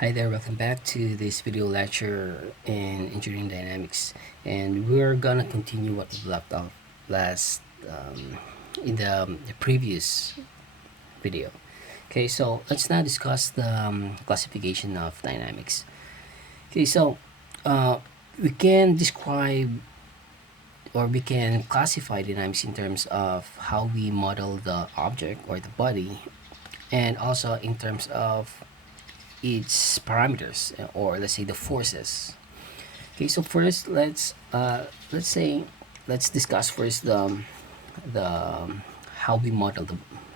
Hi there, welcome back to this video lecture in engineering dynamics, and we're gonna continue what we left off last in the previous video. Okay, so let's now discuss the classification of dynamics. Okay, so uh, we can describe or we can classify dynamics in terms of how we model the object or the body, and also in terms of its parameters, or let's say the forces. Okay, so first let's discuss first the how we model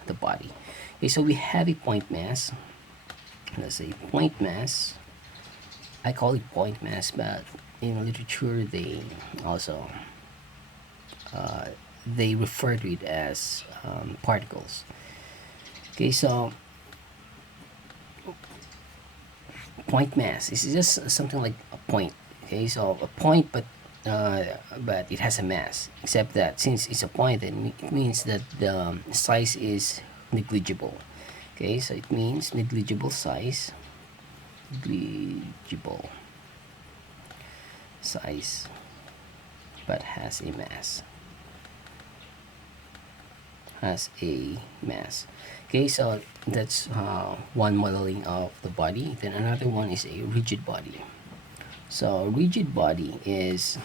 the body. Okay, so we have a point mass. Let's say point mass. I call it point mass, but in literature they also uh, they refer to it as particles. Okay, so point mass is just something like a point. Okay, so a point, but it has a mass. Except that since it's a point, then it means that the size is negligible. Okay, so it means negligible size, negligible size, but has a mass. Has a mass. Okay, so that's one modeling of the body. Then another one is a rigid body. So rigid body is,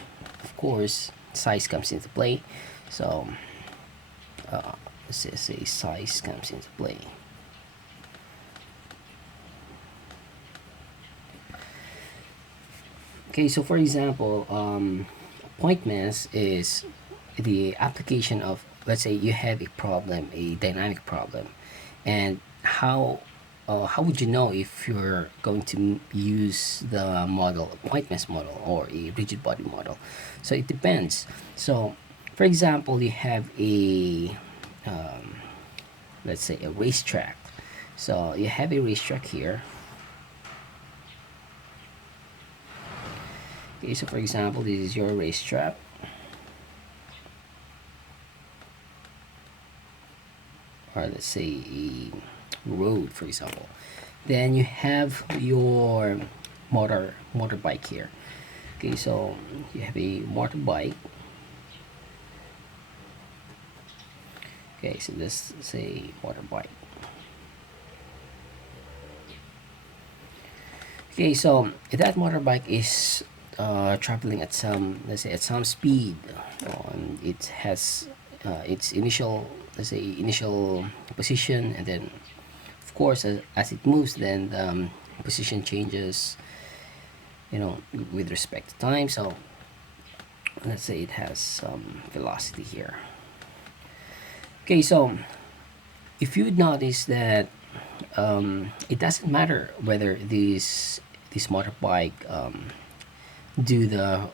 of course, size comes into play. So let's just say size comes into play. Okay, so for example, point mass is the application of, let's say you have a problem, a dynamic problem, and how would you know if you're going to use the model, a point mass model, or a rigid body model? So it depends. So, for example, you have a let's say a racetrack. So you have a racetrack here. Okay, so for example, this is your racetrack. Or let's say a road, for example. Then you have your motorbike here. Okay, so you have a motorbike. Okay, so let's say motorbike. Okay, so that motorbike is traveling at some, let's say, at some speed. It has its initial, let's say, initial position, and then of course as it moves, then the position changes, with respect to time. So let's say it has some velocity here. Okay, so if you would notice that it doesn't matter whether this motorbike do the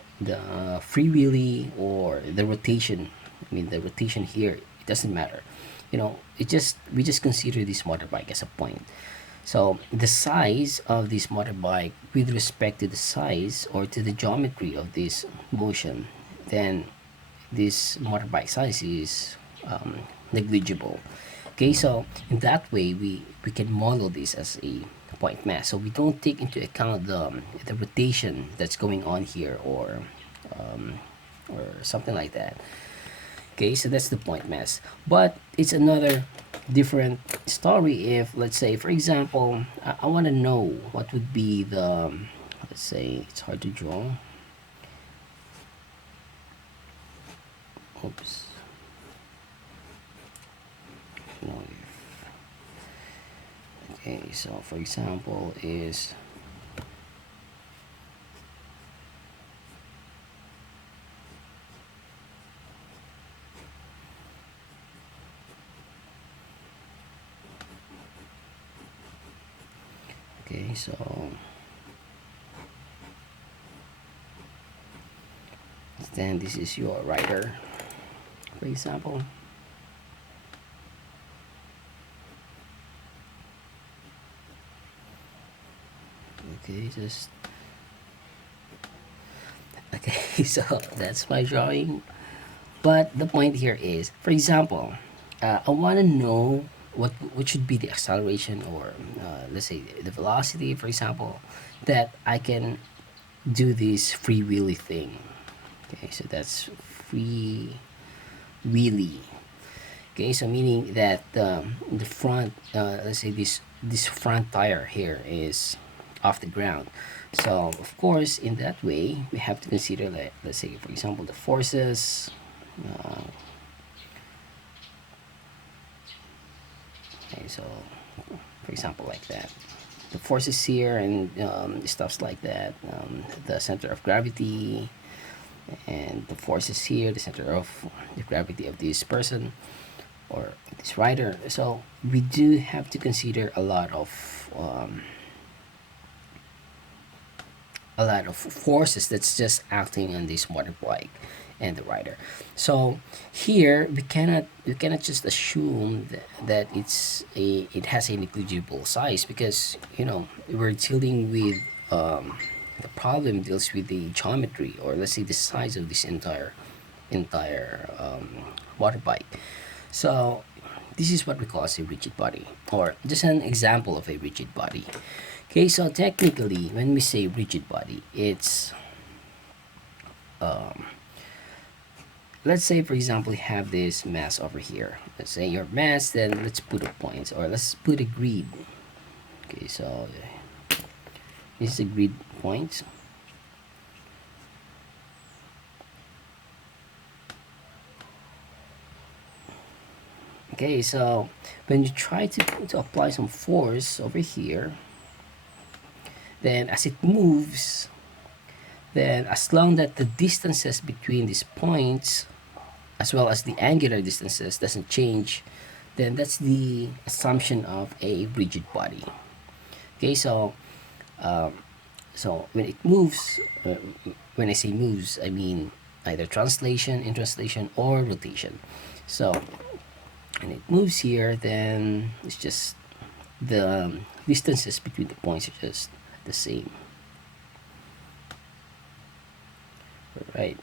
free wheelie or the rotation. I mean, the rotation here, it doesn't matter. We just consider this motorbike as a point. So the size of this motorbike with respect to the size or to the geometry of this motion, then this motorbike size is negligible. Okay, so in that way, we can model this as a point mass. So we don't take into account the rotation that's going on here, or something like that. Okay, so that's the point mass. But it's another different story if, let's say, for example, I want to know what would be the, let's say, it's hard to draw. Oops. No. Okay, so for example is okay, so then this is your rider, for example. Okay, just okay. So that's my drawing. But the point here is, for example, I want to know what should be the acceleration, or let's say the velocity, for example, that I can do this free wheelie thing. Okay, so that's free wheelie. Okay, so meaning that the front, let's say this front tire here is off the ground. So of course, in that way, we have to consider that, let's say, for example, the forces. Uh, okay, so for example, like that, the forces here and stuffs like that, the center of gravity, and the forces here, the center of the gravity of this person or this rider. So we do have to consider a lot of forces that's just acting on this motorbike and the rider. So here we cannot just assume that it has a negligible size, because we're dealing with the problem deals with the geometry, or let's say the size of this entire motorbike. So this is what we call as a rigid body, or just an example of a rigid body. Okay, so technically, when we say rigid body, it's um, let's say, for example, you have this mass over here. Let's say your mass, then let's put a point, or let's put a grid. Okay, so this is a grid point. Okay, so when you try to apply some force over here, then as it moves, then as long that the distances between these points, as well as the angular distances, doesn't change, then that's the assumption of a rigid body. Okay, um, so when it moves, when I say moves, I mean either translation, in translation, or rotation. So when it moves here, then it's just the distances between the points are just the same. Right.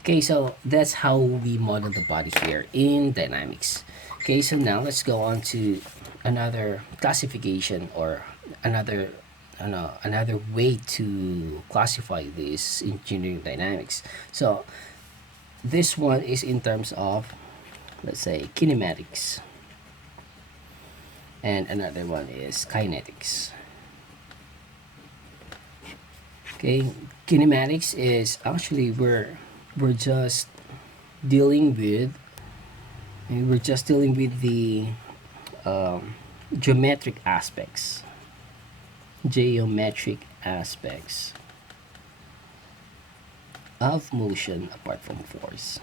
Okay, so that's how we model the body here in dynamics. Okay, so now let's go on to another classification, or another way to classify this engineering dynamics. So this one is in terms of, let's say, kinematics, and another one is kinetics. Okay, kinematics is actually we're just dealing with the um, geometric aspects geometric aspects of motion apart from force.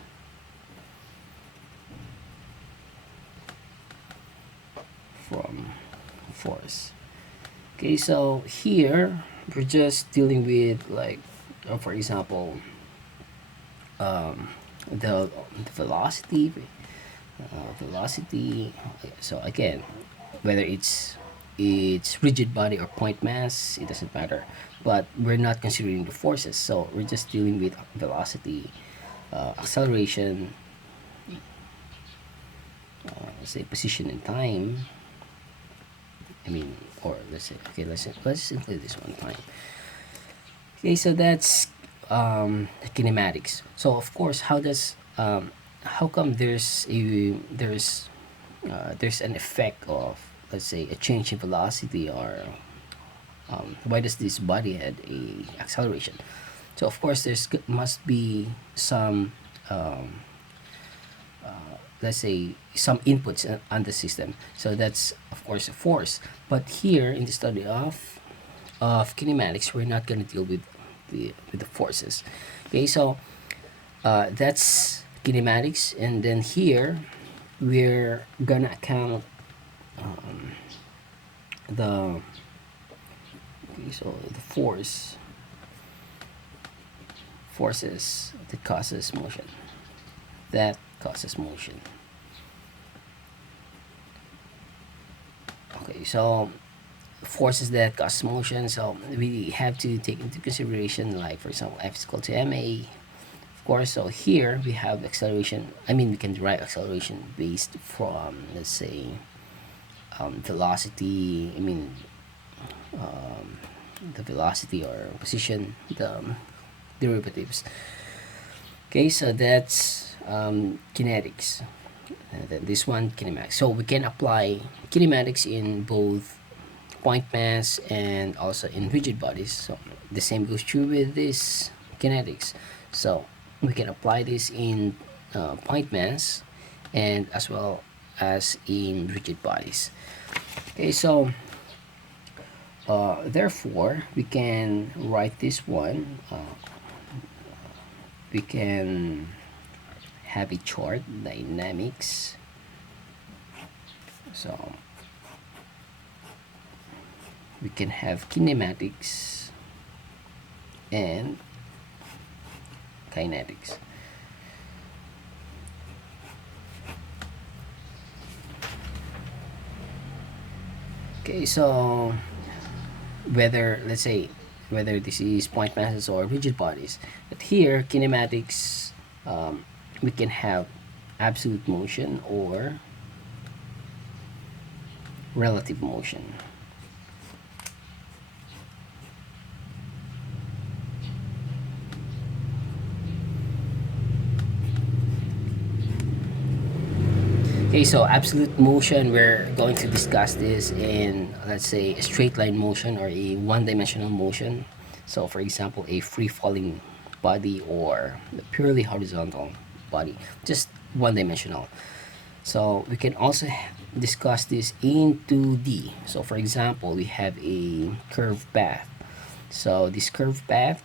From force. Okay, so here we're just dealing with, like, for example, the velocity. So again, whether it's rigid body or point mass, it doesn't matter. But we're not considering the forces, so we're just dealing with velocity, acceleration, let's say position and time. I mean, or let's say, okay, let's include this one, time. Okay, so that's kinematics. So of course, how come there's an effect of, let's say, a change in velocity, or why does this body had a acceleration? So of course must be some let's say some inputs on the system. So that's of course a force. But here in the study of kinematics, we're not going to deal with the forces. Okay, so that's kinematics, and then here we're gonna account um, the okay, so the forces that causes motion. That causes motion. Okay, so forces that cause motion. So we have to take into consideration, like for example, F is equal to ma. Of course, so here we have acceleration. I mean, we can derive acceleration based from, let's say, velocity. I mean, um, the velocity or position, the derivatives. Okay, so that's kinetics. And then this one, kinematics. So we can apply kinematics in both point mass and also in rigid bodies. So the same goes true with this kinetics. So we can apply this in point mass and as well as in rigid bodies. Okay, so therefore we can write this one. We can have a chart, dynamics. So we can have kinematics and kinetics. Okay, so whether, let's say, whether this is point masses or rigid bodies, but here kinematics, we can have absolute motion or relative motion. Okay, so absolute motion, we're going to discuss this in, let's say, a straight line motion or a one-dimensional motion. So, for example, a free-falling body or a purely horizontal body, just one-dimensional. So, we can also discuss this in 2D. So, for example, we have a curved path. So, this curved path,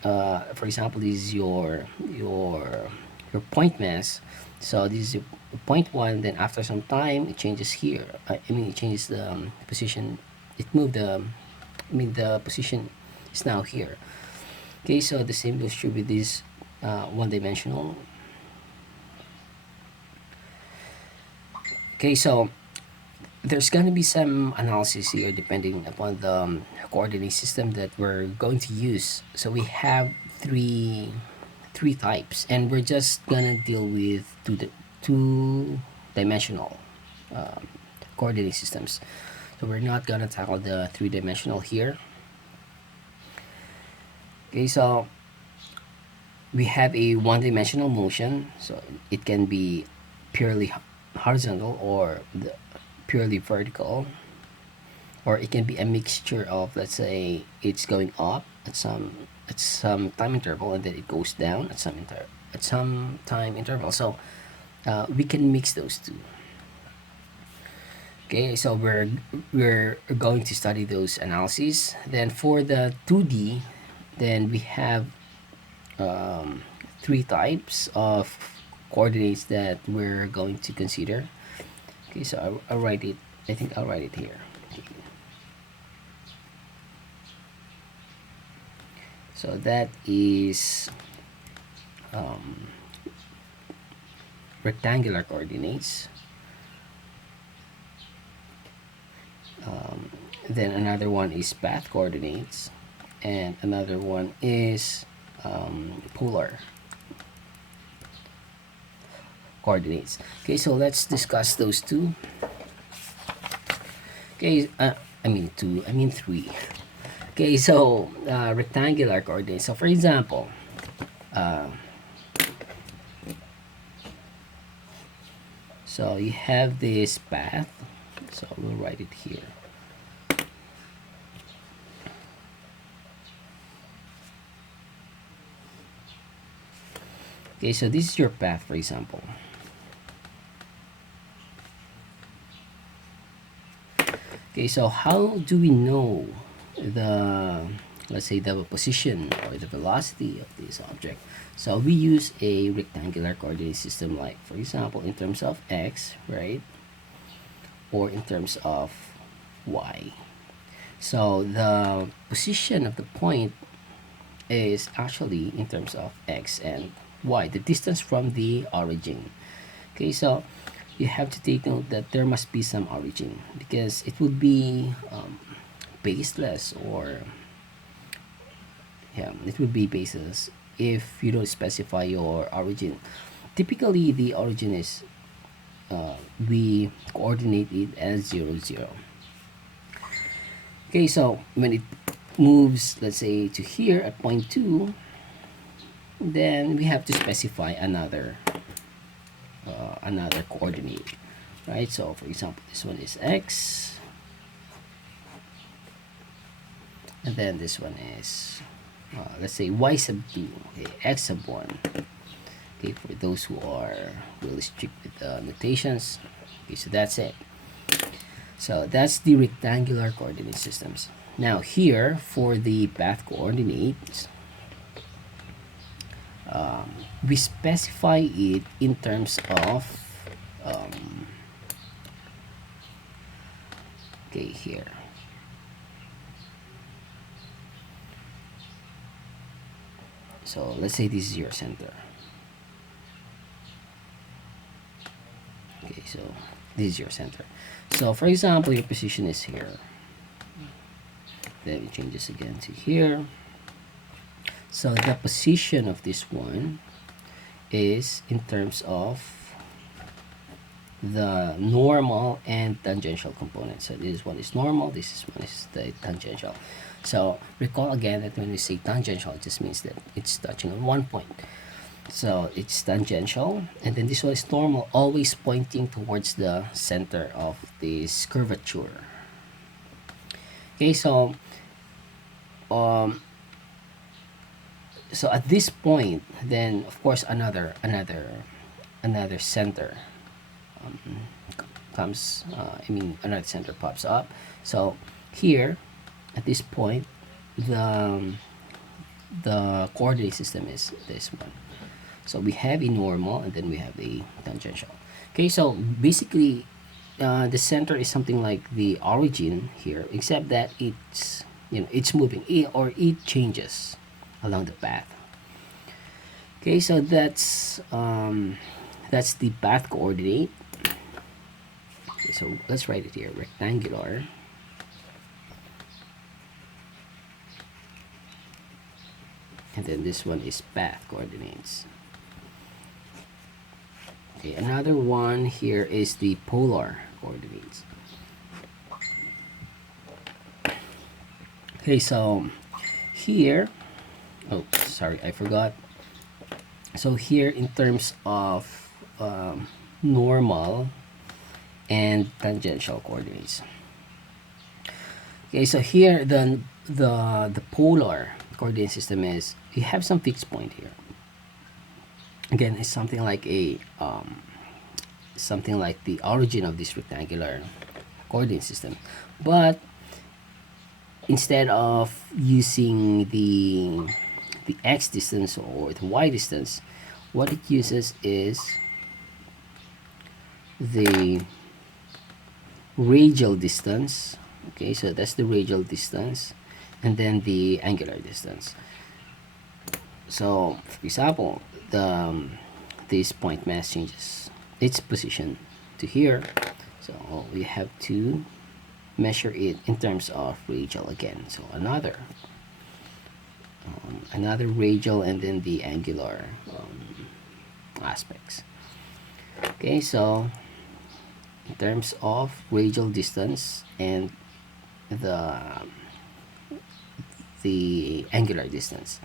for example, this is your point mass. So this is your point one. Then after some time, it changes here. I mean, it changes the position. It moved the. I mean, the position is now here. Okay, so the same goes true with this one-dimensional. Okay, so there's gonna be some analysis here depending upon the coordinate system that we're going to use. So we have three types, and we're just gonna deal with two dimensional coordinate systems. So we're not gonna tackle the three-dimensional here. Okay, so we have a one-dimensional motion, so it can be purely horizontal or purely vertical, or it can be a mixture of, let's say, it's going up at some time interval and then it goes down at some time interval. So we can mix those two. Okay, so we're going to study those analyses. Then for the 2D, then we have three types of coordinates that we're going to consider. Okay, so I'll write it. I think I'll write it here. Okay. So that is rectangular coordinates. Then another one is path coordinates, and another one is polar coordinates. Okay, so let's discuss those two. Okay, I mean two. I mean three. Okay, so rectangular coordinates. So for example, so you have this path. So we'll write it here. Okay, so this is your path, for example. Okay, so how do we know the, let's say, the position or the velocity of this object? So we use a rectangular coordinate system, like for example in terms of x, right, or in terms of y. So the position of the point is actually in terms of x and y, the distance from the origin. Okay, so you have to take note that there must be some origin, because it would be baseless, or yeah, it would be baseless if you don't specify your origin. Typically, the origin is we coordinate it as 0, 0. Okay, so when it moves, let's say, to here at point 2, then we have to specify another coordinate, right? So for example, this one is x, and then this one is let's say y sub 2, okay, x sub 1. Okay, for those who are really strict with notations. Okay, so that's it. So that's the rectangular coordinate systems. Now here for the path coordinates, we specify it in terms of okay, here. So let's say this is your center. Okay, so this is your center. So for example, your position is here. Then we change this again to here. So the position of this one is in terms of the normal and tangential components. So this one is normal, this one is the tangential. So recall again that when we say tangential, it just means that it's touching on one point. So it's tangential, and then this one is normal, always pointing towards the center of this curvature. Okay, so so at this point, then of course another center comes. Another center pops up. So here, at this point, the coordinate system is this one. So we have a normal, and then we have a tangential. Okay, so basically, the center is something like the origin here, except that it's moving, or it changes along the path. Okay, so that's the path coordinate. Okay, so let's write it here: rectangular. And then this one is path coordinates. Okay, another one here is the polar coordinates. Okay, so here, oh sorry, I forgot. So here, in terms of normal and tangential coordinates. Okay, so here the polar coordinate system is, you have some fixed point here. Again, it's something like the origin of this rectangular coordinate system, but instead of using the x distance or the y distance, what it uses is the radial distance. Okay, so that's the radial distance, and then the angular distance. So for example, this point mass changes its position to here, so we have to measure it in terms of radial again. So another radial, and then the angular aspects. Okay, so in terms of radial distance and the angular distance.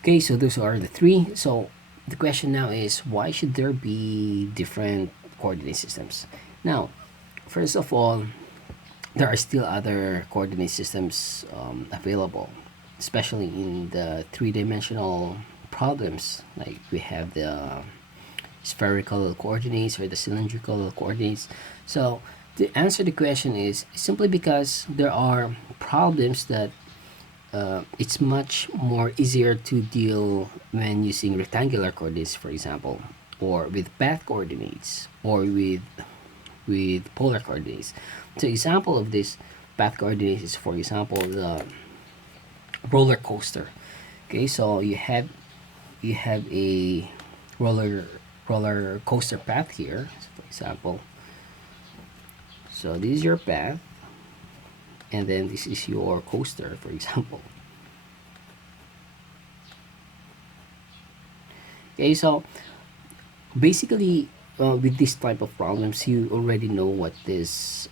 Okay, so those are the three. So the question now is, why should there be different coordinate systems? Now, first of all, there are still other coordinate systems available, especially in the three-dimensional problems. Like we have the spherical coordinates or the cylindrical coordinates. So to answer the question is simply because there are problems that it's much more easier to deal when using rectangular coordinates, for example, or with path coordinates, or with polar coordinates. So example of this path coordinates is, for example, the roller coaster. Okay, so you have a roller coaster path here, for example. So this is your path, and then this is your coaster, for example. Okay, so basically, with this type of problems, you already know what this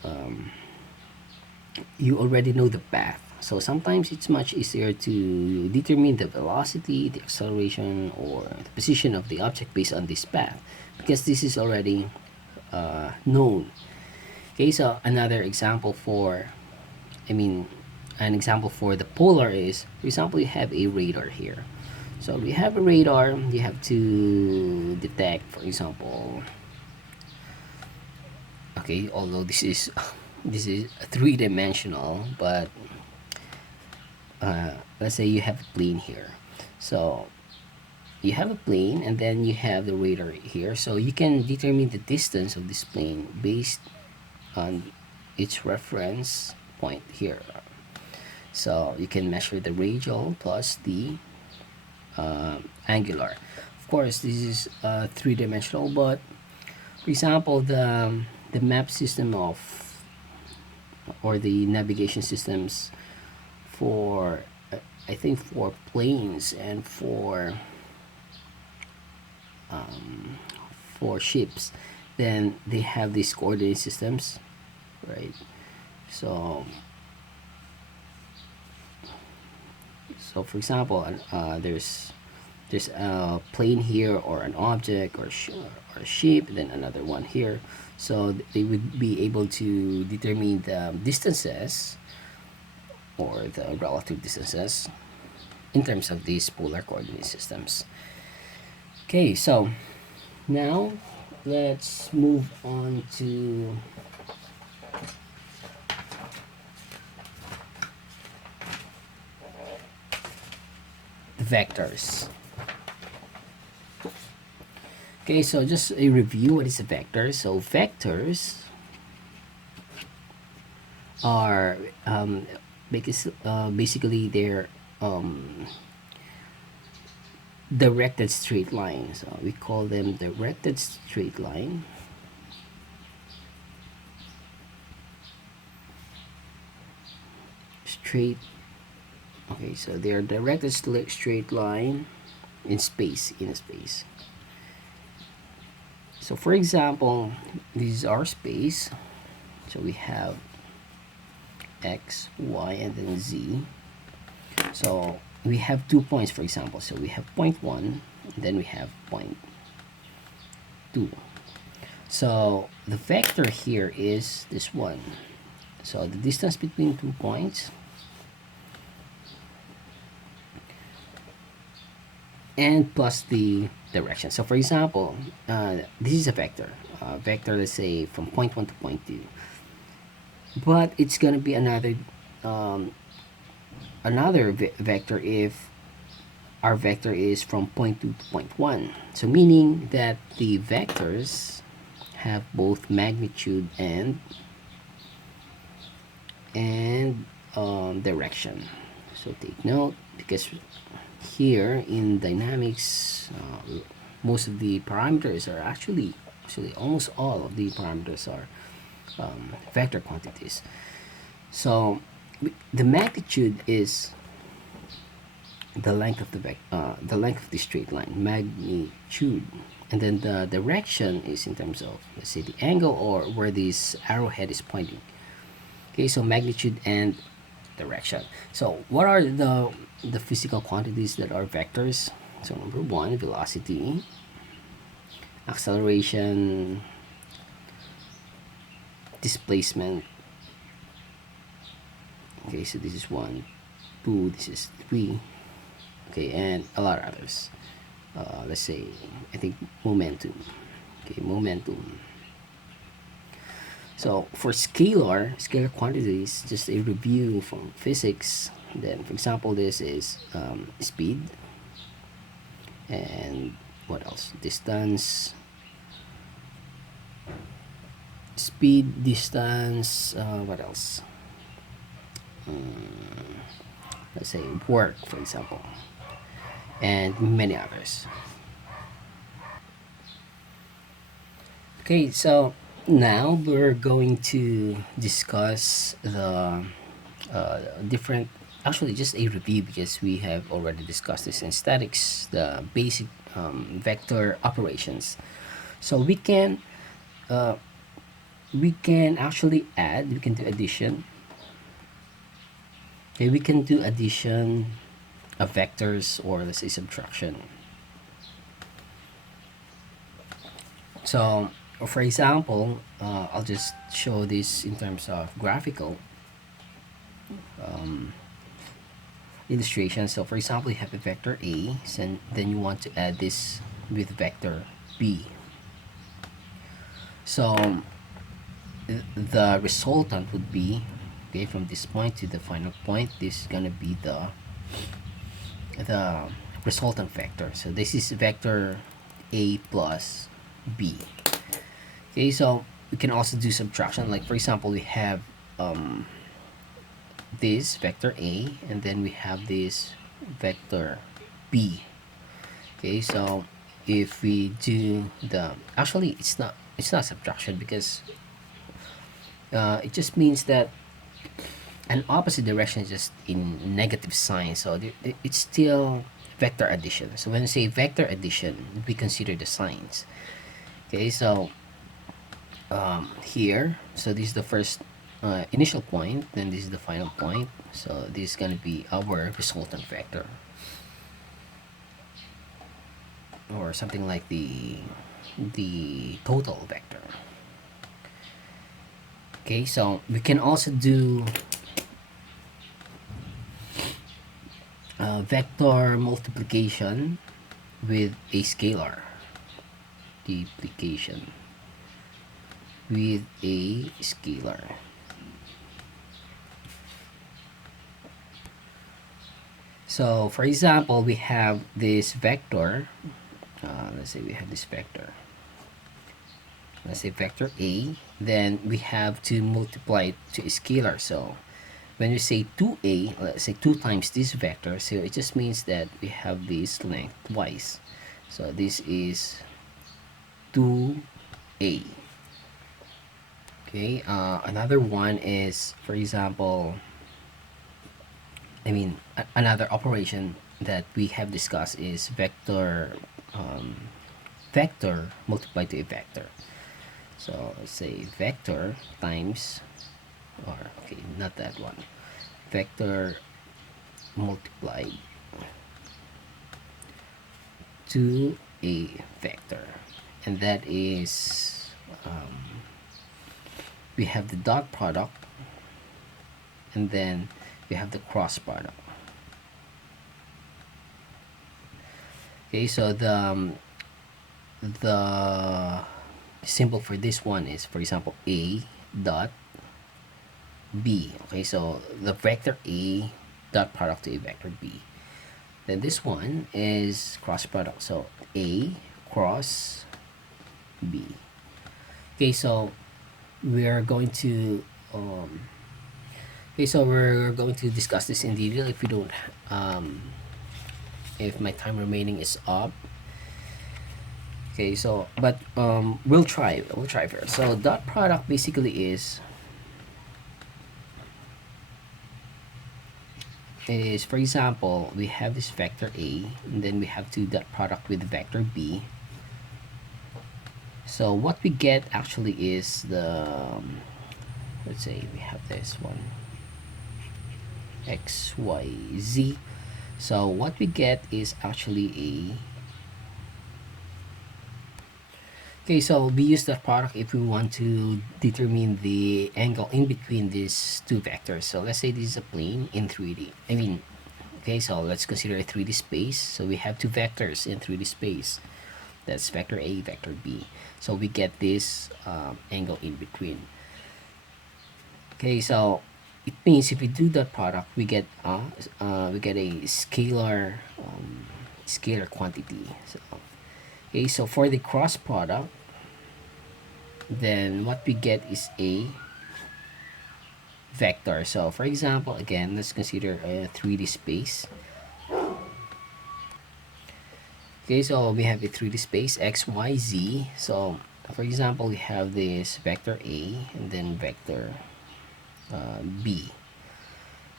you already know the path. So sometimes it's much easier to determine the velocity, the acceleration, or the position of the object based on this path, because this is already known. Okay, so another example for, I mean, an example for the polar is, for example, you have a radar here. So we have a radar, you have to detect, for example, okay, although this is this is three-dimensional, but let's say you have a plane here. So you have a plane and then you have the radar here, so you can determine the distance of this plane based on its reference point here. So you can measure the radial plus the angular. Of course, this is three-dimensional, but for example, the map system of, or the navigation systems for, I think for planes and for ships, then they have these coordinate systems, right? So for example, there's a plane here, or an object, or a ship, then another one here. So they would be able to determine the distances, or the relative distances, in terms of these polar coordinate systems. Okay, so now let's move on to vectors. Okay, so just a review, what is a vector? So vectors are basically they're directed straight lines. So we call them directed straight line. Straight. Okay, so they are directed straight line in space, in a space. So for example, this is our space. So we have x, y, and then z. So we have 2 points, for example. So we have point 1, and then we have point 2. So the vector here is this one. So the distance between 2 points and plus the direction. So for example, this is a vector. Vector, let's say from point 1 to point 2. But it's going to be another vector if our vector is from point 2 to point 1. So meaning that the vectors have both magnitude and direction. So take note, because here in dynamics, most of the parameters are actually almost all of the parameters are vector quantities. So the magnitude is the length of the length of the straight line, magnitude, and then the direction is in terms of, let's say, the angle or where this arrowhead is pointing. Okay, so magnitude and direction. So what are the physical quantities that are vectors? So number one, velocity, acceleration, displacement. Okay, so this is 1, 2, this is 3. Okay, and a lot of others. Let's say, I think momentum. Okay, momentum. So for scalar quantities, just a review from physics. Then, for example, this is speed, and what else? Distance, speed, distance. What else? Let's say work, for example, and many others. Okay, so now we're going to discuss the different, actually just a review, because we have already discussed this in statics, the basic vector operations. So we can actually add, we can do addition. Okay, we can do addition of vectors, or let's say subtraction. So for example, I'll just show this in terms of graphical um, illustration. So for example, you have a vector A, and then you want to add this with vector B. So the resultant would be, okay, from this point to the final point, this is gonna be the resultant vector. So this is vector A plus B. Okay, so we can also do subtraction. Like for example, we have this vector A, and then we have this vector B. Okay, so if we do the, actually it's not subtraction, because it just means that an opposite direction is just in negative sign, so it's still vector addition. So when we say vector addition, we consider the signs. Okay, so here, so this is the first initial point, then this is the final point, so this is going to be our resultant vector, or something like the total vector. Okay, so we can also do vector multiplication with a scalar, multiplication with a scalar. So for example, we have this vector, let's say we have this vector, let's say vector A, then we have to multiply it to a scalar. So when we say 2A, let's say 2 times this vector, so it just means that we have this length twice. So this is 2A. Okay, another one is, for example, another operation that we have discussed is vector vector multiplied to a vector. So let's say vector times, or okay, not that one, vector multiplied to a vector, and that is we have the dot product, and then we have the cross product. Okay, so the symbol for this one is, for example, A dot B. Okay, so the vector A dot product to a vector B. Then this one is cross product, so A cross B. Okay, so we're going to we're going to discuss this in detail if you don't if my time remaining is up. Okay, so but we'll try first. So dot product basically is for example, we have this vector A, and then we have to dot product with vector B. So what we get actually is the let's say we have this one, x, y, z. So what we get is actually a, okay, so we use the product if we want to determine the angle in between these two vectors. So let's say this is a plane in 3D. Okay, so let's consider a 3D space. So we have two vectors in 3D space. That's vector A, vector B. So we get this angle in between. Okay, so it means if we do that product, we get a scalar scalar quantity. So okay, so for the cross product, then what we get is a vector. So for example, again, let's consider a 3D space. Okay, so we have a 3D space x, y, z. So for example, we have this vector A and then vector B.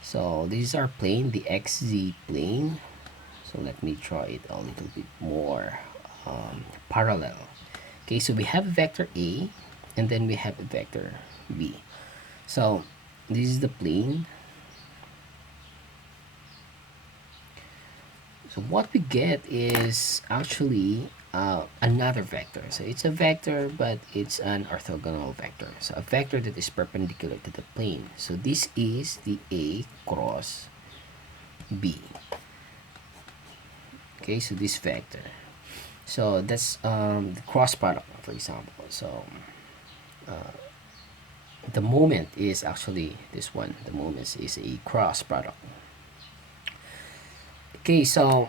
So this is our plane, the xz plane. So let me draw it a little bit more parallel. Okay, so we have a vector A, and then we have a vector B. So this is the plane. So what we get is actually another vector. So it's a vector, but it's an orthogonal vector. So a vector that is perpendicular to the plane. So this is the A cross B. Okay, so this vector. So that's the cross product, for example. So the moment is actually this one. The moment is a cross product. Okay, so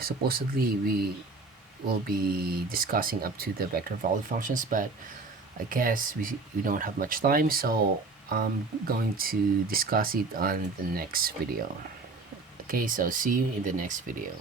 supposedly we will be discussing up to the vector value functions, but I guess we don't have much time, so I'm going to discuss it on the next video. Okay, so see you in the next video.